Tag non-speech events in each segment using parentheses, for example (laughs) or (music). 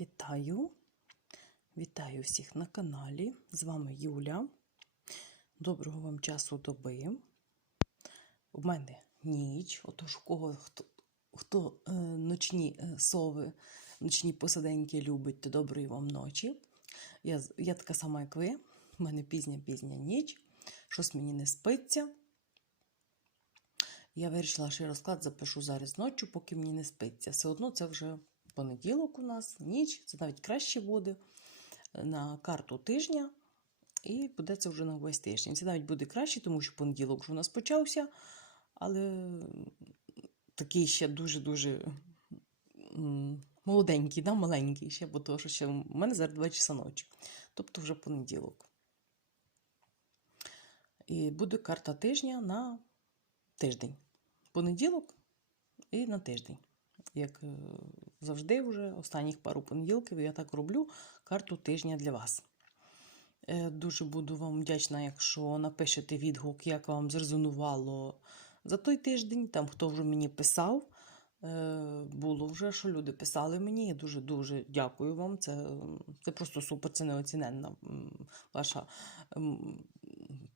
Вітаю! Вітаю всіх на каналі. З вами Юля. Доброго вам часу доби. У мене ніч. Отож, у кого хто, хто е, ночні е, сови, ночні посаденьки любить, то доброї вам ночі. Я, я така сама, як ви. У мене пізня-пізня ніч. Щось мені не спиться. Я вирішила, що я розклад запишу зараз ночі, поки мені не спиться. Все одно це вже понеділок у нас, ніч, це навіть краще буде е, на карту тижня. І буде це вже на весь тиждень. Це навіть буде краще, тому що понеділок вже у нас почався, але такий ще дуже-дуже молоденький, да, маленький ще, бо того, що ще у мене зараз 2 часа ночі. Тобто вже понеділок. І буде карта тижня на тиждень. Понеділок і на тиждень. Як е, завжди, вже останніх пару понеділків я так роблю карту тижня для вас. Е, Дуже буду вам вдячна, якщо напишете відгук, як вам зрезонувало за той тиждень, там хто вже мені писав. Е, Було вже, що люди писали мені. Я дуже-дуже дякую вам. Це, це просто супер, це неоціненна ваша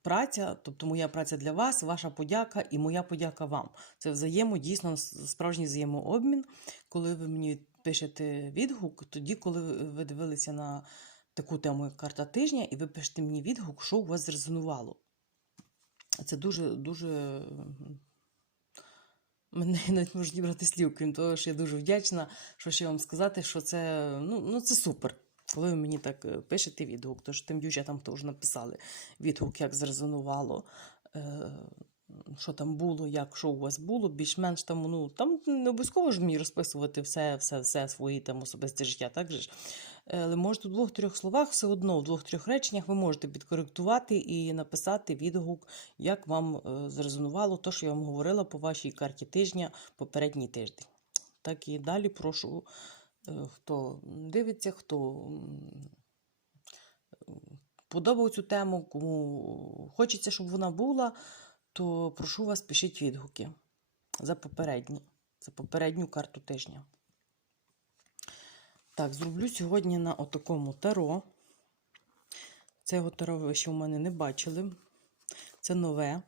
праця, тобто моя праця для вас, ваша подяка і моя подяка вам. Це взаємо, дійсно справжній взаємообмін. Коли ви мені пишете відгук, тоді, коли ви- ви дивилися на таку тему, як карта тижня, і ви пишете мені відгук, що у вас зрезонувало. Це дуже, дуже. Мене навіть можуть дібрати слів, крім того, що я дуже вдячна, що ще вам сказати, що це, ну, ну, це супер. Коли ви мені так е, пишете відгук, тож тим дівчатам теж написали відгук, як зрезонувало, е, що там було, як що у вас було, більш-менш там, ну, там не обов'язково ж мені розписувати все, все, все свої там особисте життя, так же ж. Але можете в двох-трьох словах, все одно в двох-трьох реченнях ви можете підкоректувати і написати відгук, як вам е, зрезонувало те, що я вам говорила по вашій карті тижня попередній тиждень. Так і далі прошу, хто дивиться, хто подобав цю тему, кому хочеться, щоб вона була, то прошу вас, пишіть відгуки за попередні, за попередню карту тижня. Так, зроблю сьогодні на отакому таро. Цього таро ви ще в мене не бачили. Це нове.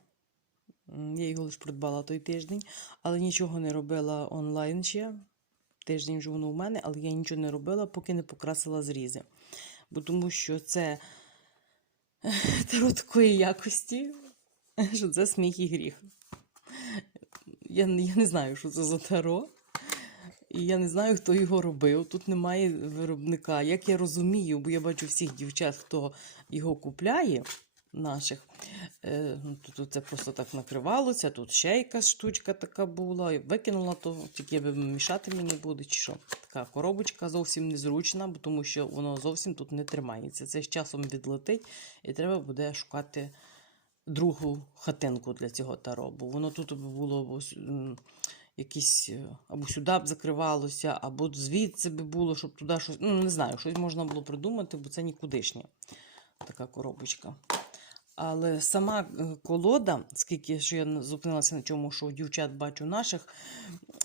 Я його лише придбала той тиждень, але нічого не робила онлайн ще. Тиждень вже воно в мене, але я нічого не робила, поки не покрасила зрізи. Бо тому що це такої якості, що це сміх і гріх. Я, я не знаю, що це за таро. І я не знаю, хто його робив. Тут немає виробника. Як я розумію, бо я бачу всіх дівчат, хто його купляє, наших. Е, ну, тут, це просто так накривалося, тут ще якась штучка така була. Викинула, то тільки мішати мені буде, чи що. Така коробочка зовсім незручна, тому що воно зовсім тут не тримається. Це з часом відлетить, і треба буде шукати другу хатинку для цього таро, бо воно тут було якісь е, або сюди б закривалося, або звідси би було, щоб туди щось. Ну, не знаю, щось можна було придумати, бо це нікудишнє. Така коробочка. Але сама е, колода, скільки що я зупинилася на чому, що дівчат бачу наших,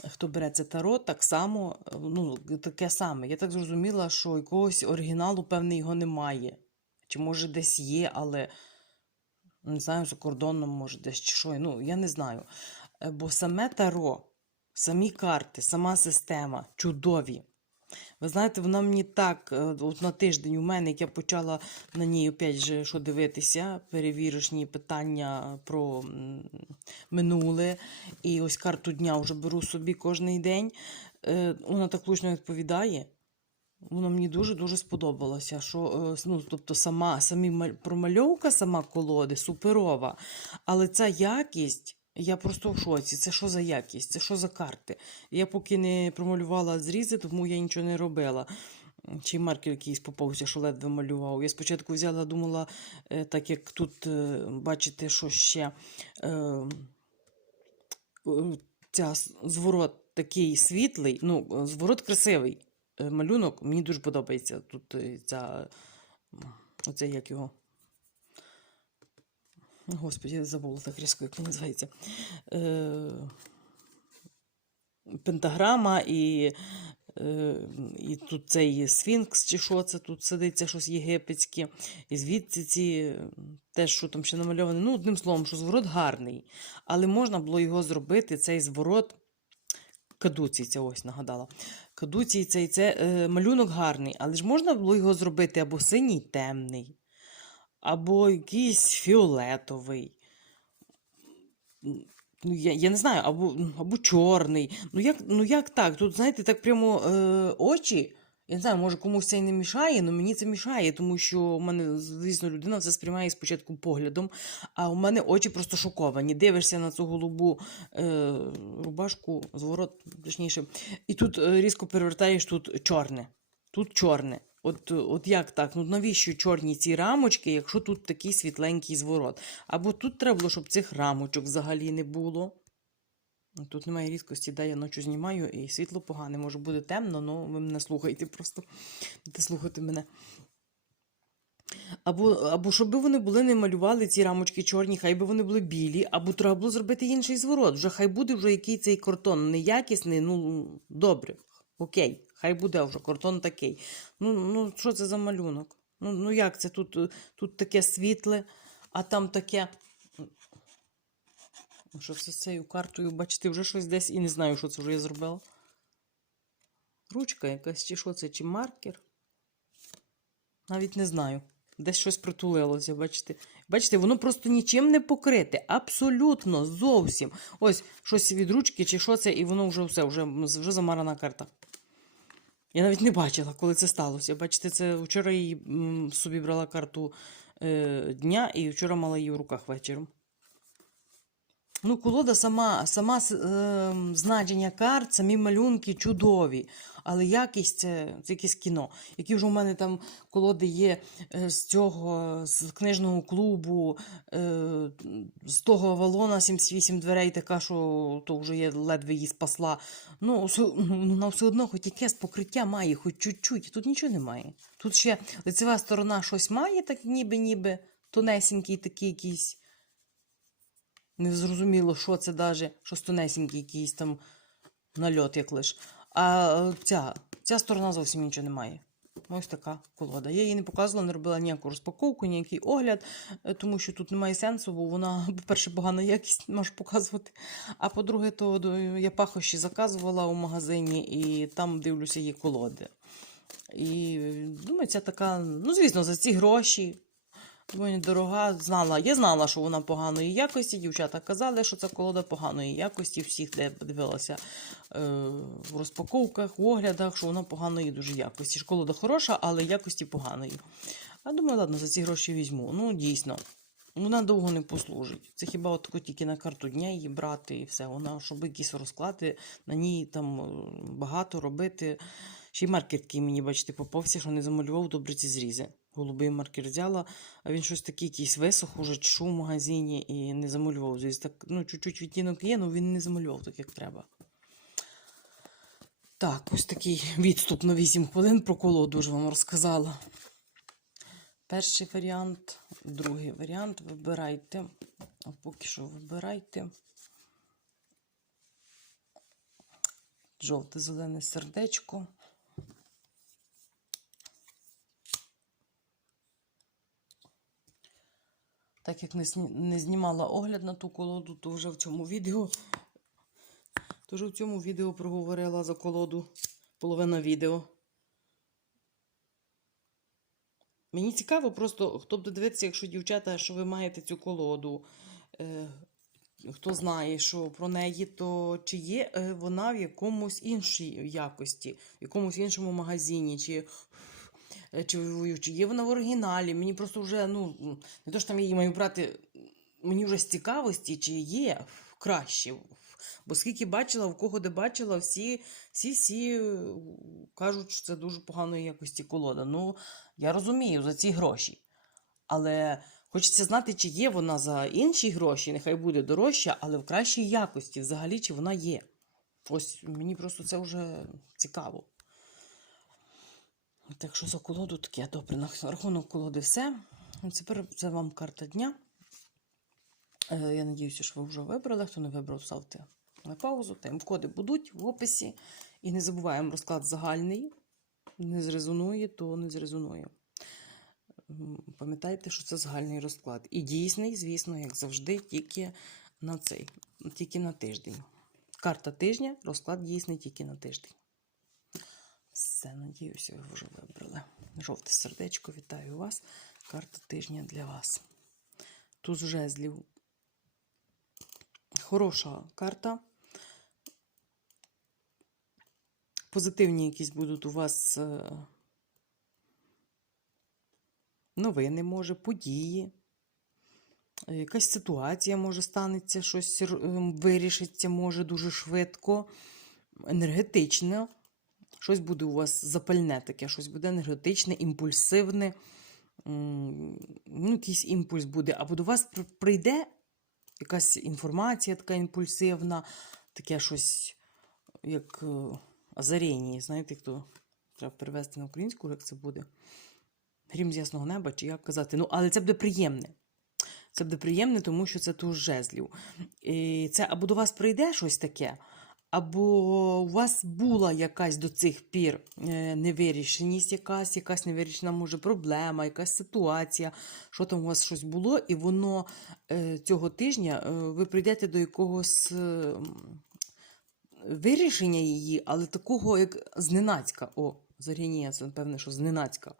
хто бере це таро, так само, е, ну, таке саме. Я так зрозуміла, що якогось оригіналу, певне, його немає. Чи може десь є, але не знаю, за кордоном, може, десь чи що. Ну, я не знаю. Е, Бо саме таро, самі карти, сама система чудові. Ви знаєте, вона мені так, е, от на тиждень у мене, як я почала на ній опять же, що дивитися, перевірочні питання про минуле. І ось карту дня вже беру собі кожний день. Е, Вона так влучно відповідає. Воно мені дуже-дуже сподобалося. Що, е, ну, тобто сама, самі промальовка, сама колоди суперова. Але ця якість, я просто в шоці. Це що за якість? Це що за карти? Я поки не промалювала зрізи, тому я нічого не робила. Чи маркер якийсь попався, що ледве малював. Я спочатку взяла, думала, е, так як тут е, бачите, що ще е, ця зворот такий світлий, ну, зворот красивий. Малюнок мені дуже подобається. Тут ця, оце як його. Господи, я забула так різко, як він називається. Е, пентаграма і Е, і тут цей сфінкс, чи що це тут сидиться, щось єгипетське. І звідси ці те, що там ще намальоване. Ну, одним словом, що зворот гарний. Але можна було його зробити, цей зворот. Кадуцій, це ось нагадала. Кадуцій цей це е, малюнок гарний, але ж можна було його зробити або синій темний, або якийсь фіолетовий. Ну, я, я не знаю, або, або чорний. Ну як, ну як так? Тут, знаєте, так прямо е, очі. Я не знаю, може комусь це й не мішає, але мені це мішає, тому що у мене, звісно, людина це сприймає спочатку поглядом, а у мене очі просто шоковані. Дивишся на цю голубу е, рубашку, зворот, точніше, і тут е, різко перевертаєш тут чорне. Тут чорне. От, от як так? Ну навіщо чорні ці рамочки, якщо тут такий світленький зворот? Або тут треба було, щоб цих рамочок взагалі не було. Ну, Тут немає різкості, де я ночі знімаю, і світло погане. Може буде темно, але ви мене слухаєте просто. Будете слухати мене. Або, або щоб вони були не малювали ці рамочки чорні, хай би вони були білі, або треба було зробити інший зворот. Вже хай буде вже який цей картон неякісний, ну добре, окей, хай буде вже картон такий. Ну, ну що це за малюнок? Ну, ну як це тут, е, тут таке світле, а там таке. Що це з цією картою? Бачите, вже щось десь і не знаю, що це вже я зробила. Ручка якась, чи що це, чи маркер. Навіть не знаю. Десь щось притулилося, бачите. Бачите, воно просто нічим не покрите. Абсолютно, зовсім. Ось щось від ручки, чи що це, і воно вже все, вже, вже замарана карта. Я навіть не бачила, коли це сталося. Бачите, це вчора її, собі брала карту е, дня і вчора мала її в руках вечором. Ну, колода сама, сама е, значення карт, самі малюнки чудові. Але якість це, це якесь кіно. Які вже у мене там колоди є е, з цього, з книжного клубу, е, з того Авалона 78 дверей, така, що то вже я ледве її спасла. Ну, все, ну, вона все одно хоч якесь покриття має, хоч чуть-чуть. Тут нічого немає. Тут ще лицева сторона щось має, так ніби-ніби тонесенький такий якийсь. Не зрозуміло, що це даже, що тонесенький якийсь там нальот, як лиш. А е, ця, ця сторона зовсім нічого не має. Ось така колода. Я її не показувала, не робила ніяку розпаковку, ніякий огляд, е, тому що тут немає сенсу, бо вона, (laughs) по-перше, погана якість (laughs) не можу показувати. А по-друге, то я пахощі заказувала у магазині і там дивлюся її колоди. І думаю, ця така, ну, звісно, за ці гроші. Думаю, дорога, знала. Я знала, що вона поганої якості. Дівчата казали, що це колода поганої якості. Всіх, де я дивилася е, в розпаковках, в оглядах, що вона поганої дуже якості. Що Колода хороша, але якості поганої. А думаю, ладно, за ці гроші візьму. Ну, дійсно, вона довго не послужить. Це хіба от тільки на карту дня її брати і все. Вона, щоб якісь розклади, на ній там е, багато робити. Ще й маркер такий мені, бачите, попався, що не замалював добре ці зрізи. Голубий маркер взяла, а він щось такий якийсь висох уже, що в магазині і не замалював. Зріз. Так, ну, чуть-чуть відтінок є, але він не замалював так, як треба. Так, ось такий відступ на 8 хвилин про колоду ж вам розказала. Перший варіант, другий варіант. Вибирайте. А поки що вибирайте. Жовте-зелене сердечко. Так як не, знімала огляд на ту колоду, то вже в цьому відео. То вже в цьому відео проговорила за колоду половина відео. Мені цікаво просто, хто буде дивитися, якщо дівчата, що ви маєте цю колоду, е, хто знає, що про неї, то чи є е, вона в якомусь іншій якості, в якомусь іншому магазині, чи, чи, чи є вона в оригіналі. Мені просто вже, ну, не то, що там її маю брати, мені вже з цікавості, чи є краще. Бо скільки бачила, в кого де бачила, всі, всі, всі е, кажуть, що це дуже поганої якості колода. Ну, я розумію за ці гроші. Але хочеться знати, чи є вона за інші гроші, нехай буде дорожча, але в кращій якості взагалі, чи вона є. Ось мені просто це вже цікаво. Так що за колоду таке добре. На рахунок колоди все. Тепер це вам карта дня. Е, Я надіюся, що ви вже вибрали. Хто не вибрав, ставте на паузу. Тайм-коди будуть в описі. І не забуваємо розклад загальний. Не зрезонує, то не зрезонує. Пам'ятайте, що це загальний розклад. І дійсний, звісно, як завжди, тільки на цей, тільки на тиждень. Карта тижня, розклад дійсний тільки на тиждень. Все, надіюся, ви вже вибрали. Жовте сердечко, вітаю вас. Карта тижня для вас. Туз жезлів. Хороша карта. Позитивні якісь будуть у вас е, новини, може, події. Е, Якась ситуація може станеться, щось ем, вирішиться може дуже швидко, енергетично. Щось буде у вас запальне таке, щось буде енергетичне, імпульсивне. Ну, якийсь імпульс буде. Або до вас прийде якась інформація така імпульсивна, таке щось, як е. Знаєте, хто треба перевести на українську, як це буде? Грім з ясного неба, чи як казати. Ну, але це буде приємне. Це буде приємне, тому що це туз жезлів. І це або до вас прийде щось таке, або у вас була якась до цих пір е, невирішеність, якась, якась невирішена може проблема, якась ситуація, що там у вас щось було, і воно е, цього тижня е, ви прийдете до якогось вирішення її, але такого, як зненацька. О, Зорянія, це напевне, що зненацька.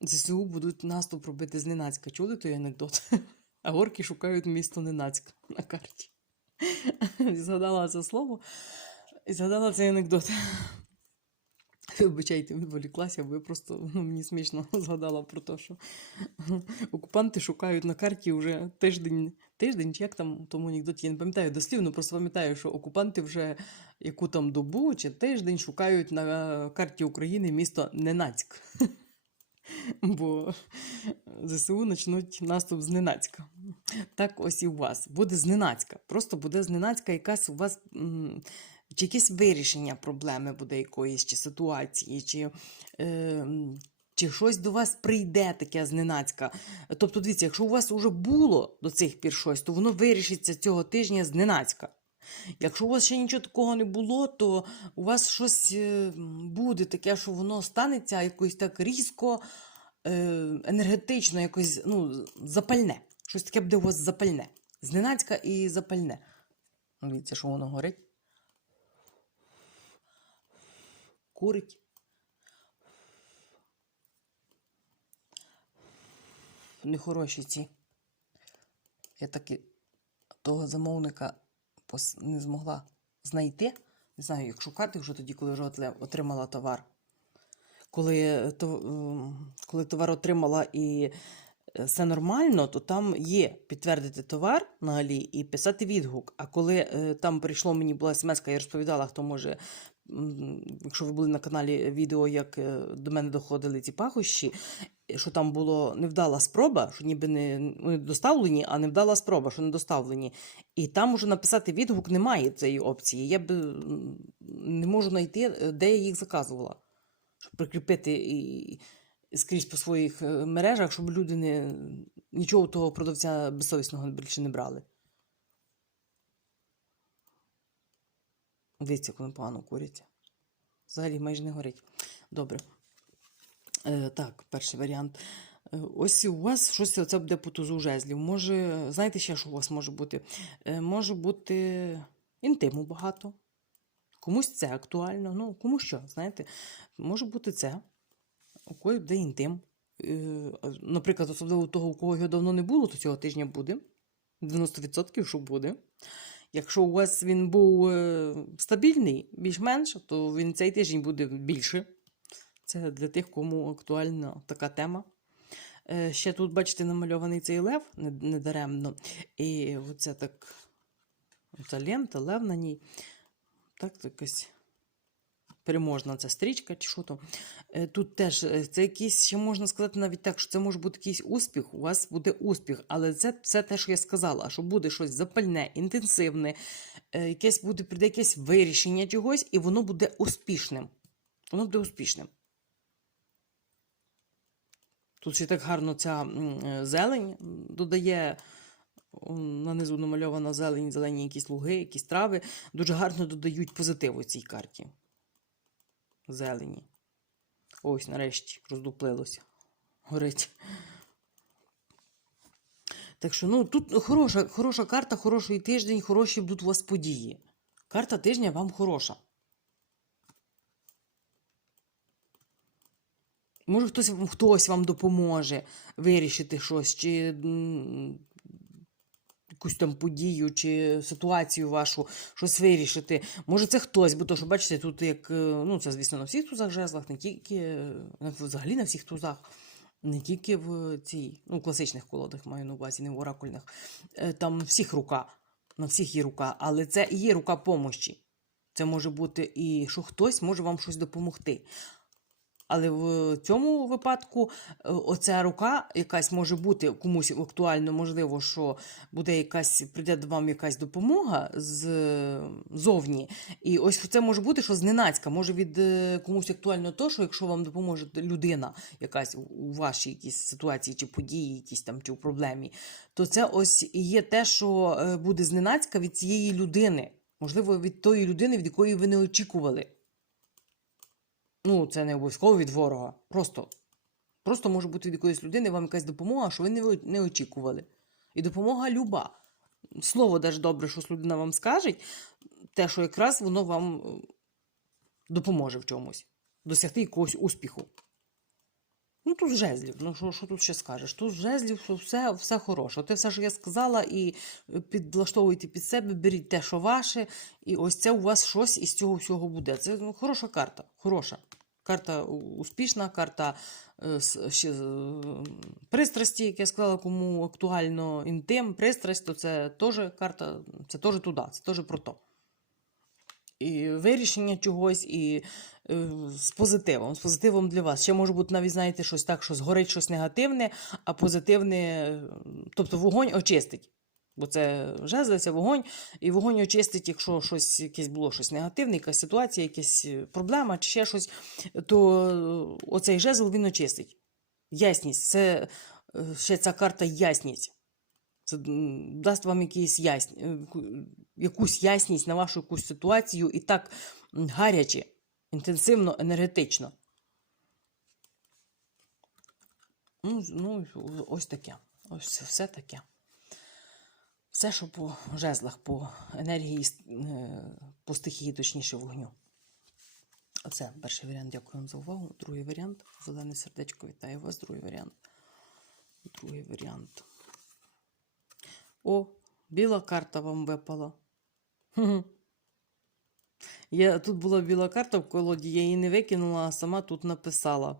ЗСУ будуть наступ робити зненацька. Чули той анекдот? А (laughs) горки шукають місто Ненацьк на карті. (laughs) Згадала це слово і згадала цей анекдот. (laughs) Вибачайте, відволіклася, бо я просто ну, мені смішно (laughs) згадала про те, що окупанти шукають на карті вже тиждень, тиждень, чи як там тому анекдоті, я не пам'ятаю дослівно, просто пам'ятаю, що окупанти вже яку там добу чи тиждень шукають на карті України місто Ненацьк. (laughs) Бо ЗСУ почнуть наступ зненацька. Так ось і у вас. Буде зненацька. Просто буде зненацька якась у вас. Чи якесь вирішення проблеми буде якоїсь, чи ситуації, чи, е, чи щось до вас прийде таке зненацька. Тобто, дивіться, якщо у вас вже було до цих пір щось, то воно вирішиться цього тижня зненацька. Якщо у вас ще нічого такого не було, то у вас щось е, буде таке, що воно станеться якось так різко, е, енергетично, якось ну, запальне. Щось таке буде у вас запальне. Зненацька і запальне. Дивіться, що воно горить. Курить. Нехороші ці. Я таки того замовника не змогла знайти. Не знаю, як шукати вже тоді, коли вже отримала товар. Коли, е, ем, коли товар отримала і е, все нормально, то там є підтвердити товар на Алі і писати відгук. А коли е, там прийшло мені була смс, я розповідала, хто може, якщо ви були на каналі відео, як до мене доходили ці пахощі, що там було невдала спроба, що ніби не вони доставлені, а невдала спроба, що не доставлені. І там уже написати відгук немає цієї опції. Я б не можу знайти, е, де я їх заказувала. Щоб прикріпити і скрізь по своїх е, мережах, щоб люди не, нічого того продавця безсовісного більше не брали. Дивіться, воно погано куриться. Взагалі майже не горить. Добре. Е, так, перший варіант. Е, Ось у вас щось це буде по тузу жезлів. Може, знаєте ще, що у вас може бути? Е, може бути інтиму багато. Комусь це актуально, ну, кому що, знаєте, може бути це. У когось буде інтим. Наприклад, особливо у того, у кого його давно не було, то цього тижня буде. 90% що буде. Якщо у вас він був стабільний, більш-менш, то він цей тиждень буде більше. Це для тих, кому актуальна така тема. Е, Ще тут, бачите, намальований цей лев недаремно. І оце так. Оця лента, лев на ній. Так, то якась переможна ця стрічка, чи що там. Е, Тут теж е, це якийсь, ще можна сказати навіть так, що це може бути якийсь успіх, у вас буде успіх, але це все те, що я сказала, що буде щось запальне, інтенсивне, якесь буде прийде якесь вирішення чогось, і воно буде успішним. Воно буде успішним. Тут ще так гарно ця е, зелень додає. Нанизу намальована зелень, зелені якісь луги, якісь трави. Дуже гарно додають позитиву цій карті. зелені. Ось, нарешті, роздуплилося. Горить. Так що, ну, тут хороша, хороша карта, хороший тиждень, хороші будуть у вас події. Карта тижня вам хороша. Може, хтось, хтось вам допоможе вирішити щось, чи якусь там подію, чи ситуацію вашу, щось вирішити. Може, це хтось, бо то, що бачите, тут як, е, ну, це, звісно, на всіх тузах жезлах, не тільки, взагалі на всіх тузах, не тільки в цій, ну, класичних колодах маю на увазі, не в оракульних. Е, Там всіх рука, на всіх є рука, але це і є рука помощі. Це може бути і що хтось може вам щось допомогти. Але в цьому випадку е, оця рука якась може бути комусь актуально, можливо, що буде якась, прийде до вам якась допомога з зовні. І ось це може бути, що зненацька, може від е, комусь актуально то, що якщо вам допоможе людина якась у- у вашій якійсь ситуації чи події, якісь там чи в проблемі, то це ось і є те, що е, буде зненацька від цієї людини. Можливо, від тої людини, від якої ви не очікували. Ну, це не обов'язково від ворога. Просто. Просто може бути від якоїсь людини вам якась допомога, що ви не, не очікували. І допомога люба. Слово даже добре, що людина вам скаже, те, що якраз воно вам е, допоможе в чомусь. Досягти якогось успіху. Ну, тут жезлів. Ну, що, що тут ще скажеш? Тут жезлів, що все, все хороше. Те все, що я сказала, і підлаштовуйте під себе, беріть те, що ваше, і ось це у вас щось із цього всього буде. Це ну, хороша карта. Хороша. Карта успішна, карта е, ще, пристрасті, як я сказала, кому актуально інтим, пристрасть, то це теж карта, це теж туди, це теж про то. І вирішення чогось, і е, з позитивом. З позитивом для вас. Ще може бути навіть, знаєте, щось так, що згорить щось негативне, а позитивне, тобто вогонь очистить. Бо це жезли, це вогонь, і вогонь очистить, якщо щось якесь було щось негативне, якась ситуація, якась е, проблема чи ще щось, то е, оцей жезл він очистить. Ясність. Це ще ця карта ясність. Це дасть вам якийсь ясні, е, якусь ясність на вашу якусь ситуацію і так гаряче, інтенсивно, енергетично. Ну, ну, ось таке. Ось все таке. Все, що по жезлах, по енергії, е, по стихії, точніше, вогню. Оце перший варіант. Дякую вам за увагу. Другий варіант. Зелене сердечко вітаю вас. Другий варіант. Другий варіант. О, біла карта вам випала. Я, тут була біла карта в колоді, я її не викинула, а сама тут написала.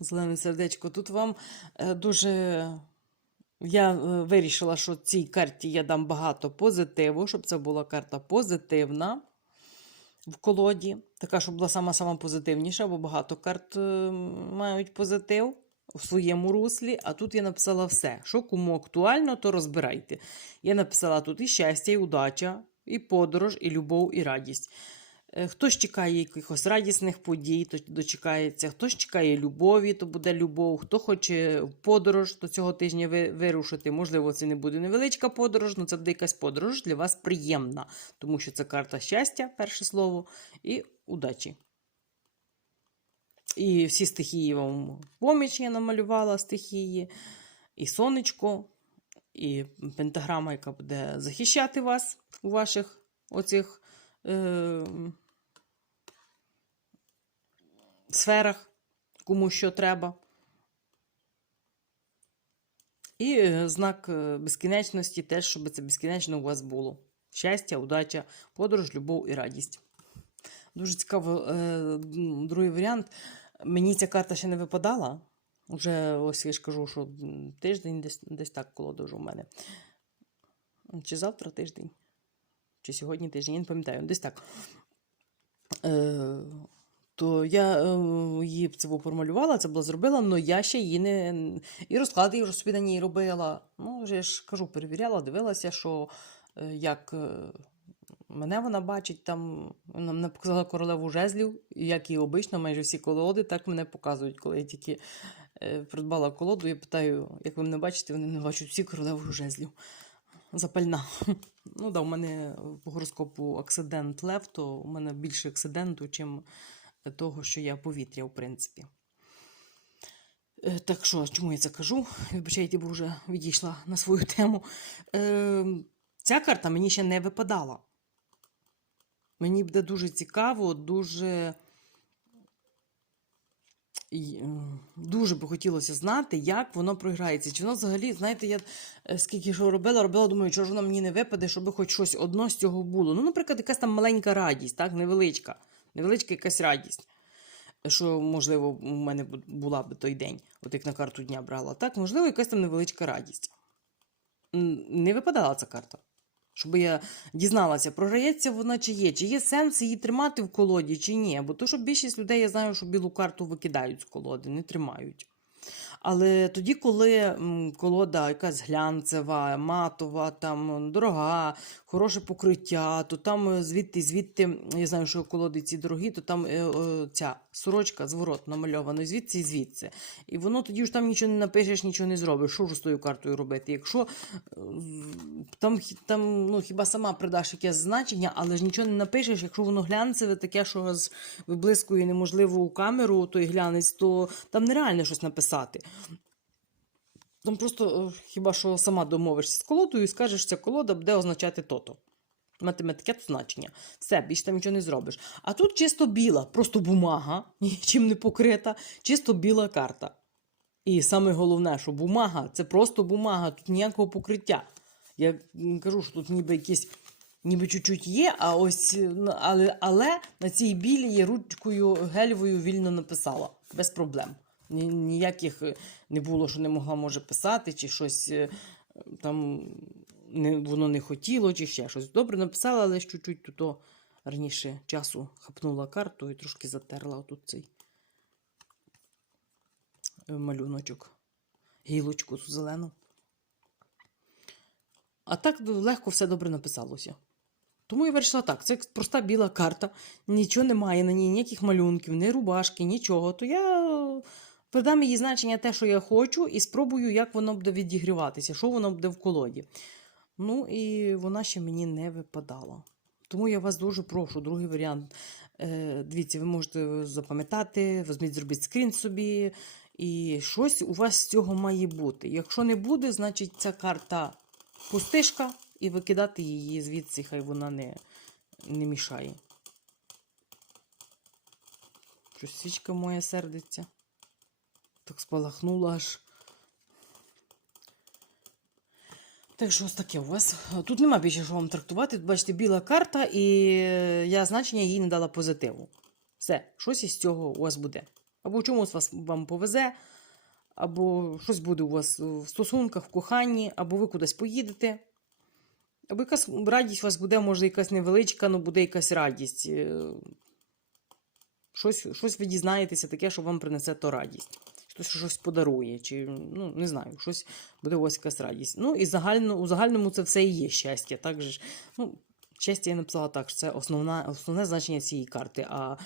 Зелене сердечко. Тут вам е, дуже. Я е, вирішила, що цій карті я дам багато позитиву, щоб це була карта позитивна в колоді. Така, щоб була сама-сама позитивніша, бо багато карт е, мають позитив в своєму руслі. А тут я написала все. Що кому актуально, то розбирайте. Я написала тут і щастя, і удача, і подорож, і любов, і радість. Е, Хтось чекає якихось радісних подій, то дочекається, хтось чекає любові, то буде любов, хто хоче подорож до цього тижня вирушити. Можливо, це не буде невеличка подорож, але це буде якась подорож для вас приємна, тому що це карта щастя, перше слово, і удачі. І всі стихії вам поміч я намалювала стихії, і сонечко, і пентаграма, яка буде захищати вас у ваших оцих е, сферах, кому що треба. І е, знак е, безкінечності теж, щоб це безкінечно у вас було. Щастя, удача, подорож, любов і радість. Дуже цікаво, е, другий варіант. Мені ця карта ще не випадала. Уже ось я ж кажу, що тиждень десь, десь так колода вже у мене. Чи завтра тиждень? Чи сьогодні тиждень, я не пам'ятаю, десь так. Е, то я е, її це промалювала, це було зробила, але я ще її не. І розклади я вже собі на ній робила. Ну, вже ж кажу, перевіряла, дивилася, що е, як е, мене вона бачить, там вона мене показала королеву жезлів, як і обично, майже всі колоди так мене показують. Коли я тільки е, придбала колоду, я питаю, як ви мене бачите, вони мене бачать всі королеву жезлів. запальна. Ну, да, у мене по гороскопу акцидент лев, то у мене більше акциденту, чим того, що я повітря, в принципі. Е, Так що, чому я це кажу? Вибачайте, бо вже відійшла на свою тему. Е, ця карта мені ще не випадала. Мені буде дуже цікаво, дуже. І, е, Дуже би хотілося знати, як воно програється. Чи воно взагалі, знаєте, я е, скільки що робила, робила, думаю, чого ж воно мені не випаде, щоб хоч щось одно з цього було. Ну, наприклад, якась там маленька радість, так, невеличка. Невеличка якась радість. Що, можливо, у мене була би той день, от як на карту дня брала. Так, можливо, якась там невеличка радість. Не випадала ця карта. Щоб я дізналася, програється вона чи є, чи є сенс її тримати в колоді, чи ні. Бо то, що більшість людей, я знаю, що білу карту викидають з колоди, не тримають. Але тоді, коли колода якась глянцева, матова, там дорога, хороше покриття, то там е, звідти, звідти, я знаю, що колоди ці дорогі, то там е, ця сорочка зворот намальована, звідси і звідси. І воно тоді ж там нічого не напишеш, нічого не зробиш. Що ж з тою картою робити? Якщо е, там, там ну, хіба сама придаш якесь значення, але ж нічого не напишеш, якщо воно глянцеве, таке, що виблискує неможливо у камеру, той глянець, то там нереально щось написати. Там просто е, хіба що сама домовишся з колодою і скажеш, ця колода буде означати то-то. Матиме таке значення. Все, більше там нічого не зробиш. А тут чисто біла, просто бумага, (laughs) нічим не покрита, чисто біла карта. І саме головне, що бумага це просто бумага, тут ніякого покриття. Я кажу, що тут ніби якісь, ніби чуть-чуть є, а ось, е, але, але на цій білій я ручкою гельовою вільно написала, без проблем. Ні- Ніяких е, не було, що не могла може писати, чи щось е, там не, воно не хотіло, чи ще щось. Добре написала, але чуть-чуть тут раніше часу хапнула карту і трошки затерла отут цей е, малюночок, гілочку зелену. А так легко все добре написалося. Тому я вирішила так: це проста біла карта, нічого немає на ній, ніяких малюнків, ні рубашки, нічого. То я придам їй значення те, що я хочу, і спробую, як воно буде відігріватися, що воно буде в колоді. Ну і вона ще мені не випадала. Тому я вас дуже прошу, другий варіант. Е, дивіться, ви можете запам'ятати, візьміть, зробіть скрін собі, і щось у вас з цього має бути. Якщо не буде, значить ця карта пустишка, і викидати її звідси, хай вона не, не мішає. Щось свічка моя сердиться. Так спалахнула аж. Так що ось таке у вас. Тут нема більше що вам трактувати. Тут, бачите, біла карта, і я значення їй не дала позитиву. Все, щось із цього у вас буде. Або чомусь вас вам повезе, або щось буде у вас в стосунках, в коханні, або ви кудись поїдете. Або якась радість у вас буде, може, якась невеличка, але буде якась радість. Е, Щось, щось ви дізнаєтеся таке, що вам принесе то радість. Хтось щось подарує, чи ну, не знаю, щось буде вас якась радість. Ну і загально, у загальному це все і є щастя. Так же ж, ну, щастя я написала так, що це основна, основне значення цієї карти. А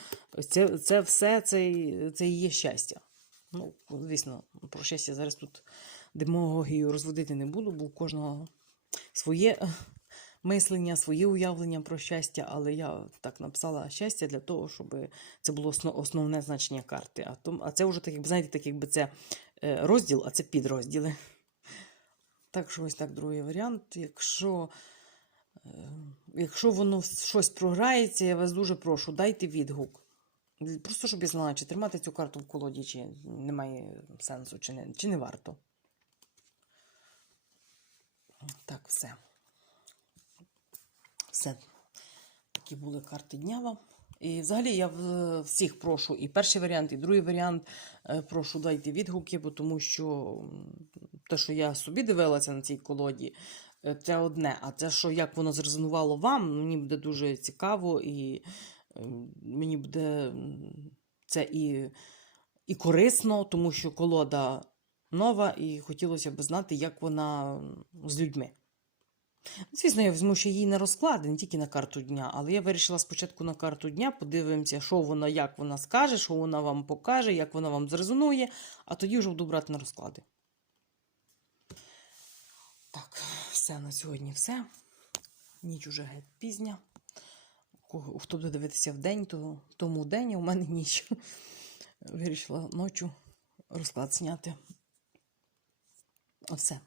це, це все це, це і є щастя. Ну, звісно, про щастя зараз тут демагогію розводити не буду, бо у кожного своє мислення, своє уявлення про щастя, але я так написала щастя для того, щоб це було основне значення карти. А, це вже так, знаєте, так якби це е, розділ, а це підрозділи. Так що ось так другий варіант. Якщо, е, якщо воно щось програється, я вас дуже прошу, дайте відгук. Просто щоб я знала, чи тримати цю карту в колоді, чи немає сенсу, чи не, чи не варто. Так, все. Все. Такі були карти дня вам. І взагалі я всіх прошу і перший варіант, і другий варіант. е, Прошу дайте відгуки, бо тому що те, що я собі дивилася на цій колоді, е, це одне. А те, що як воно зрезонувало вам, мені буде дуже цікаво, і мені буде це і, і корисно, тому що колода нова, і хотілося б знати, як вона з людьми. Звісно, я візьму ще її на розклади, не тільки на карту дня, але я вирішила спочатку на карту дня, подивимося, що вона, як вона скаже, що вона вам покаже, як вона вам зрезонує, а тоді вже буду брати на розклади. Так. Все на сьогодні все. Ніч уже геть пізня. Хто буде дивитися в день, то тому день, а у мене ніч. (laughs) Вирішила ночі розклад зняти. Все.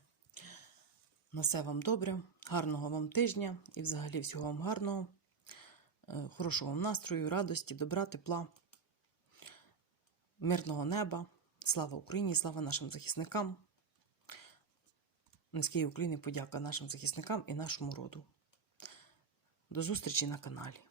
На все вам добре, гарного вам тижня і взагалі всього вам гарного, е, хорошого вам настрою, радості, добра, тепла, мирного неба. Слава Україні, слава нашим захисникам. Низький Україні подяка нашим захисникам і нашому роду. До зустрічі на каналі.